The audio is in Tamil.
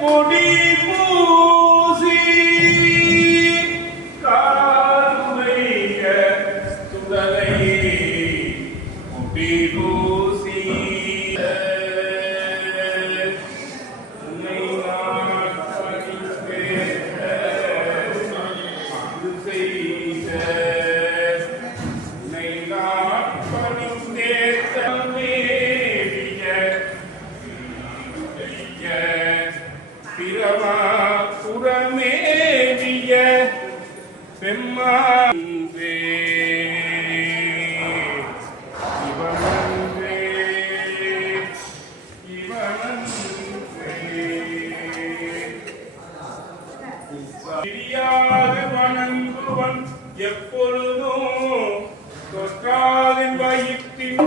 கொடி பூசி காதுணைய சுடலை கொடி பூசி உன்னை நான் பணிந்தேன். அன்பு செய்த பிரமா புறமேவிய பெம்மாந்தே இவனன்றே இவனன்றே. பிரியாது வணங்குவன் எப்பொழுதும் தொற்றாதின் வயிற்றின்